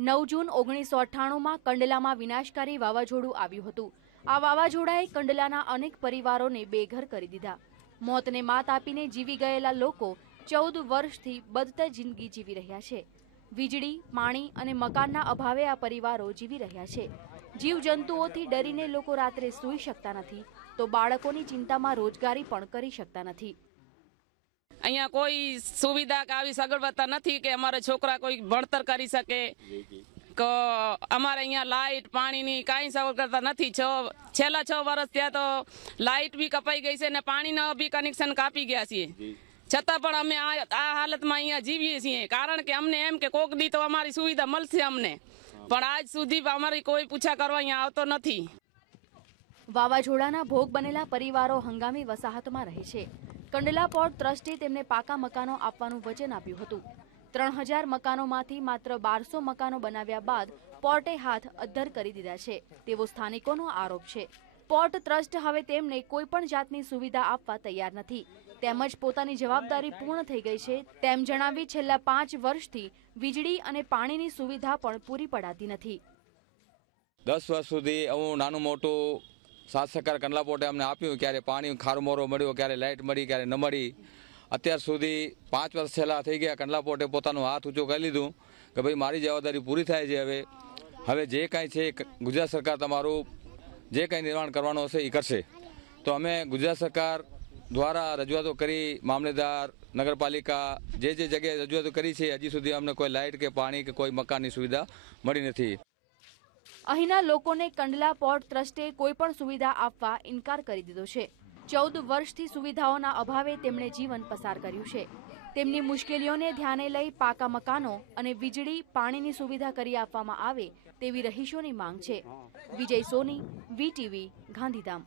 નવ જૂન ઓગણીસો અઠ્ઠાણુંમાં કંડલામાં વિનાશકારી વાવાઝોડું આવ્યું હતું. આ વાવાઝોડાએ કંડલાના અનેક પરિવારોને બેઘર કરી દીધા. મોતને માત આપીને જીવી ગયેલા લોકો ચૌદ વર્ષથી બદતર જિંદગી જીવી રહ્યા છે. વીજળી, પાણી અને મકાનના અભાવે આ પરિવારો જીવી રહ્યા છે. જીવજંતુઓથી ડરીને લોકો રાત્રે સૂઈ શકતા નથી, તો બાળકોની ચિંતામાં રોજગારી પણ કરી શકતા નથી. અહીંયા કોઈ સુવિધા કે આવી સગવડતા નથી કે અમારા છોકરા કોઈ ભણતર કરી શકે. કે અમારે અહીંયા લાઇટ પાણીની કાંઈ સગવડતા નથી. છ છેલ્લા છ વર્ષ ત્યાં તો લાઇટ બી કપાઈ ગઈ છે ને પાણીના બી કનેક્શન કાપી ગયા છીએ. છતાં પણ અમે આ આ હાલતમાં અહીંયા જીવીએ છીએ. કારણ કે અમને એમ કે કોક દી તો અમારી સુવિધા મળશે અમને. પણ આજ સુધી અમારી કોઈ પૂછા કરવા અહીંયા આવતો નથી. વાવાઝોડાના ભોગ બનેલા પરિવારો હંગામી વસાહતમાં રહે છે. કંડલા પોર્ટ ટ્રસ્ટે તેમને પાકા મકાનો આપવાનું વચન આપ્યું હતું. ત્રણ હજાર મકાનોમાંથી માત્ર બારસો મકાનો બનાવ્યા બાદ પોર્ટે હાથ અદ્ધર કરી દીધા છે. તેવો સ્થાનિકોનો આરોપ છે. પોર્ટ ટ્રસ્ટ હવે તેમને કોઈ પણ જાતની સુવિધા આપવા તૈયાર નથી. તેમજ પોતાની જવાબદારી પૂર્ણ થઈ ગઈ છે તેમ જણાવી છેલ્લા પાંચ વર્ષથી વીજળી અને પાણીની સુવિધા પણ પૂરી પડાતી નથી. દસ વર્ષ સુધી હું નાનું મોટું સાત સરકાર કંડલાપોટે અમને આપ્યું ક્યારે પાણી ખારમોરો મળ્યો, ક્યારે લાઇટ મળી, ક્યારે ન મળી. અત્યાર સુધી પાંચ વર્ષ છેલ્લા થઈ ગયા કંડલાપોટે પોતાનું હાથ ઊંચો કરી લીધું કે ભાઈ મારી જવાબદારી પૂરી થાય છે હવે. હવે જે કાંઈ છે ગુજરાત સરકાર તમારું જે કાંઈ નિર્માણ કરવાનું હશે એ કરશે. તો અમે ગુજરાત સરકાર દ્વારા રજૂઆતો કરી, મામલેદાર, નગરપાલિકા, જે જે જગ્યાએ રજૂઆતો કરી છે, હજી સુધી અમને કોઈ લાઇટ કે પાણી કે કોઈ મકાનની સુવિધા મળી નથી. અહીંના લોકોને કંડલા, પોર્ટ, ટ્રસ્ટે કોઈ પણ સુવિધા આપવા ઇનકાર કરી દીધો છે. ચૌદ વર્ષથી સુવિધાઓના અભાવે તેમણે જીવન પસાર કર્યું છે. તેમની મુશ્કેલીઓને ધ્યાને લઈ પાકા મકાનો અને વીજળી, પાણીની સુવિધા કરી આપવામાં આવે તેવી રહીશોની માંગ છે. વિજય સોની, વીટીવી, ગાંધીધામ.